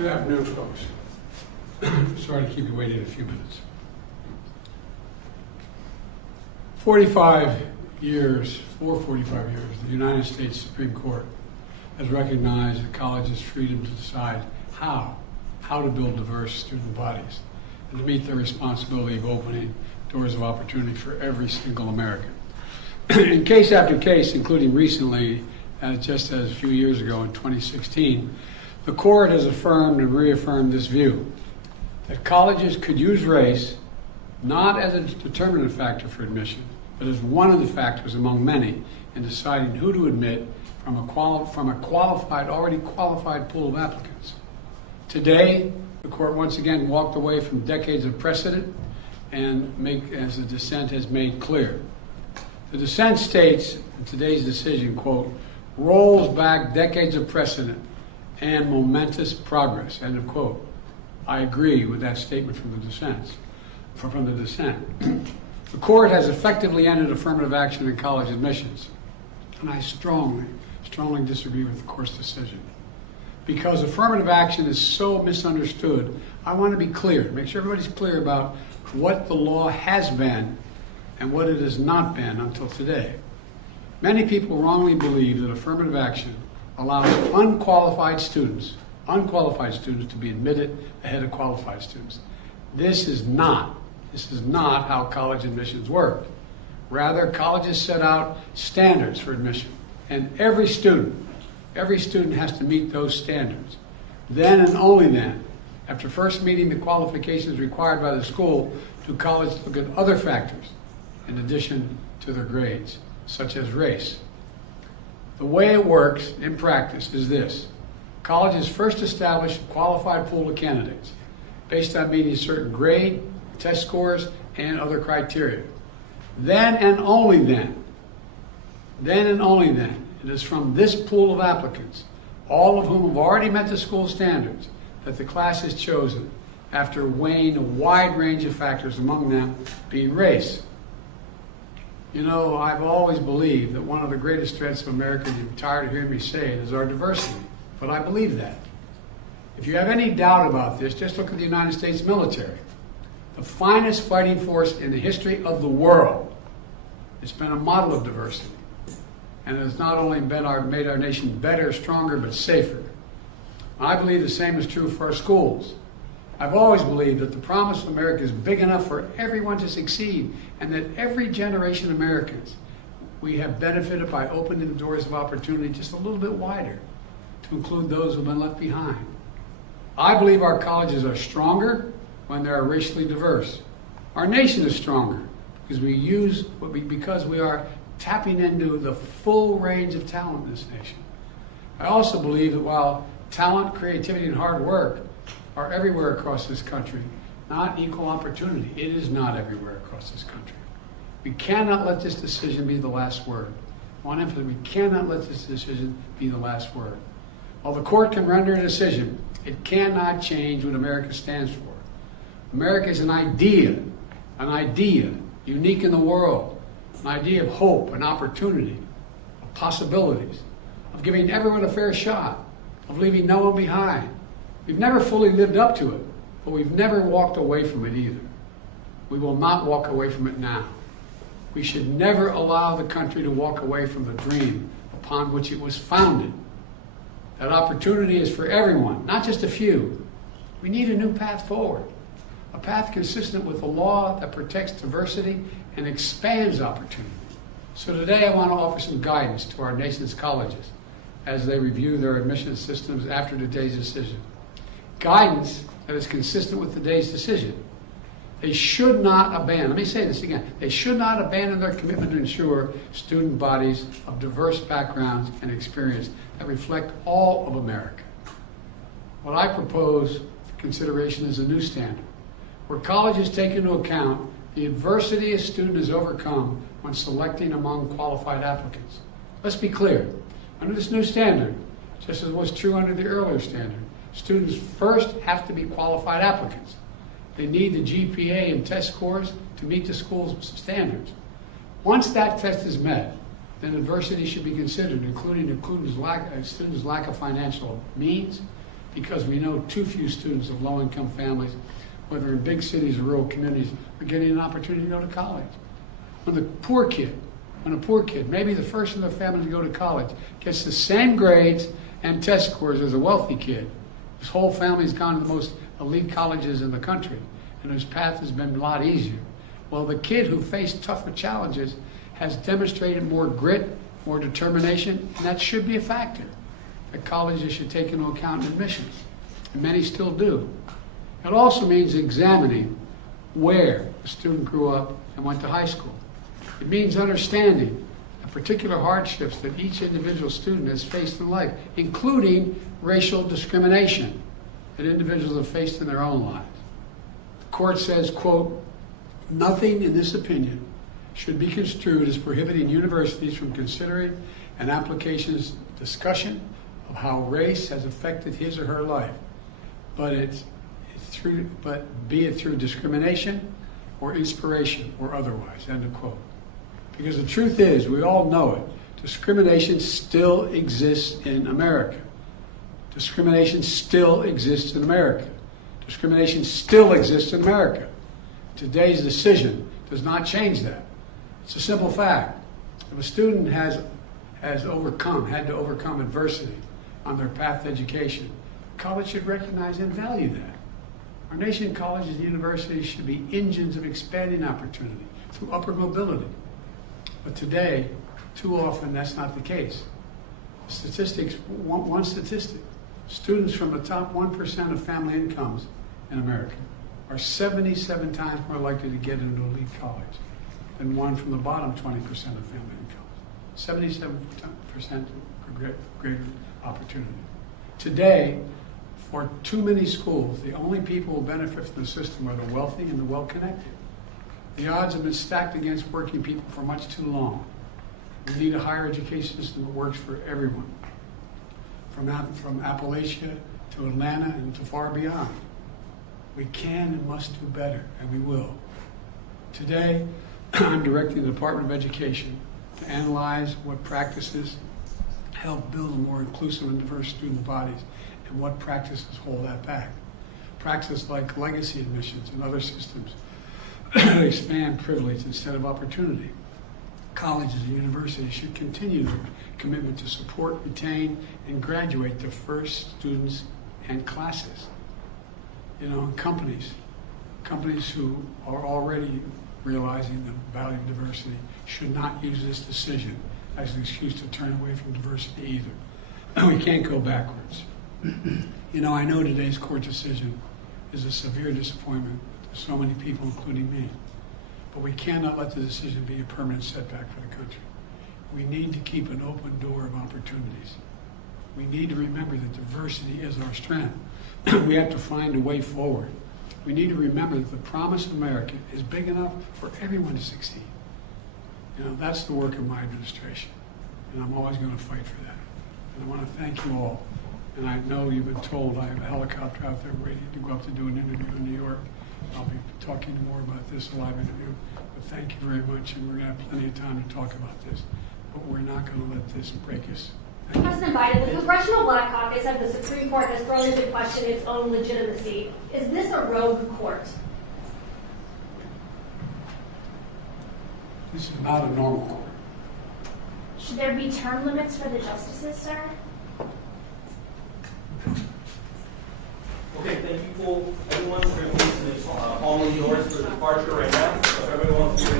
Good afternoon, folks. Sorry to keep you waiting a few minutes. 45 years, the United States Supreme Court has recognized the college's freedom to decide how to build diverse student bodies and to meet their responsibility of opening doors of opportunity for every single American. In case after case, including recently, just as a few years ago in 2016, the court has affirmed and reaffirmed this view that colleges could use race not as a determinative factor for admission, but as one of the factors among many in deciding who to admit from a already qualified pool of applicants. Today, the court once again walked away from decades of precedent and as the dissent has made clear. The dissent states in today's decision, quote, rolls back decades of precedent and momentous progress, end of quote. I agree with that statement from the dissent. The court has effectively ended affirmative action in college admissions, and I strongly disagree with the court's decision. Because affirmative action is so misunderstood, I want to be clear, make sure everybody's clear about what the law has been and what it has not been until today. Many people wrongly believe that affirmative action allows unqualified students to be admitted ahead of qualified students. This is not how college admissions work. Rather, colleges set out standards for admission, and every student has to meet those standards. Then and only then, after first meeting the qualifications required by the school, do colleges look at other factors in addition to their grades, such as race. The way it works in practice is this. Colleges first establish a qualified pool of candidates based on meeting certain grade, test scores, and other criteria. Then and only then, it is from this pool of applicants, all of whom have already met the school standards, that the class is chosen after weighing a wide range of factors, among them being race. You know, I've always believed that one of the greatest threats of America, you're tired of hearing me say it, is our diversity. But I believe that. If you have any doubt about this, just look at the United States military. The finest fighting force in the history of the world. It's been a model of diversity. And it has not only made our nation better, stronger, but safer. I believe the same is true for our schools. I've always believed that the promise of America is big enough for everyone to succeed, and that every generation of Americans, we have benefited by opening the doors of opportunity just a little bit wider to include those who have been left behind. I believe our colleges are stronger when they are racially diverse. Our nation is stronger because we are tapping into the full range of talent in this nation. I also believe that while talent, creativity, and hard work are everywhere across this country, not equal opportunity. It is not everywhere across this country. We cannot let this decision be the last word. I want to emphasize, we cannot let this decision be the last word. While the court can render a decision, it cannot change what America stands for. America is an idea unique in the world, an idea of hope and opportunity, of possibilities, of giving everyone a fair shot, of leaving no one behind. We've never fully lived up to it, but we've never walked away from it either. We will not walk away from it now. We should never allow the country to walk away from the dream upon which it was founded. That opportunity is for everyone, not just a few. We need a new path forward, a path consistent with a law that protects diversity and expands opportunity. So today I want to offer some guidance to our nation's colleges as they review their admissions systems after today's decision. Guidance that is consistent with today's decision. They should not abandon, let me say this again, they should not abandon their commitment to ensure student bodies of diverse backgrounds and experience that reflect all of America. What I propose for consideration is a new standard, where colleges take into account the adversity a student has overcome when selecting among qualified applicants. Let's be clear, under this new standard, just as was true under the earlier standard, students first have to be qualified applicants. They need the GPA and test scores to meet the school's standards. Once that test is met, then adversity should be considered, including a student's lack of financial means, because we know too few students of low-income families, whether in big cities or rural communities, are getting an opportunity to go to college. When a poor kid, maybe the first in their family to go to college, gets the same grades and test scores as a wealthy kid, his whole family's gone to the most elite colleges in the country, and whose path has been a lot easier. Well, the kid who faced tougher challenges has demonstrated more grit, more determination, and that should be a factor that colleges should take into account in admissions, and many still do. It also means examining where a student grew up and went to high school. It means understanding the particular hardships that each individual student has faced in life, including racial discrimination that individuals have faced in their own lives. The court says, quote, "Nothing in this opinion should be construed as prohibiting universities from considering an application's discussion of how race has affected his or her life, but be it through discrimination or inspiration or otherwise," end of quote. Because the truth is, we all know it, discrimination still exists in America. Discrimination still exists in America. Discrimination still exists in America. Today's decision does not change that. It's a simple fact. If a student had to overcome adversity on their path to education, college should recognize and value that. Our nation's colleges and universities should be engines of expanding opportunity through upward mobility. But today, too often, that's not the case. Statistics, one statistic, students from the top 1% of family incomes in America are 77 times more likely to get into elite college than one from the bottom 20% of family incomes. 77% greater opportunity. Today, for too many schools, the only people who benefit from the system are the wealthy and the well-connected. The odds have been stacked against working people for much too long. We need a higher education system that works for everyone, from Appalachia to Atlanta and to far beyond. We can and must do better, and we will. Today, I'm directing the Department of Education to analyze what practices help build more inclusive and diverse student bodies and what practices hold that back. Practices like legacy admissions and other systems expand privilege instead of opportunity. Colleges and universities should continue their commitment to support, retain, and graduate the first students and classes. And companies who are already realizing the value of diversity should not use this decision as an excuse to turn away from diversity either. We can't go backwards. I know today's court decision is a severe disappointment to so many people, including me. But we cannot let the decision be a permanent setback for the country. We need to keep an open door of opportunities. We need to remember that diversity is our strength. We have to find a way forward. We need to remember that the promise of America is big enough for everyone to succeed. That's the work of my administration. And I'm always going to fight for that. And I want to thank you all. And I know you've been told I have a helicopter out there waiting to go up to do an interview in New York. I'll be talking more about this, a live interview. But thank you very much, and we're going to have plenty of time to talk about this. But we're not going to let this break us. President Biden, the Congressional Black Caucus of the Supreme Court has thrown into question its own legitimacy. Is this a rogue court? This is not a normal court. Should there be term limits for the justices, sir? Okay, thank you, everyone. We're going to move to this all yours for departure right now. So if everyone wants to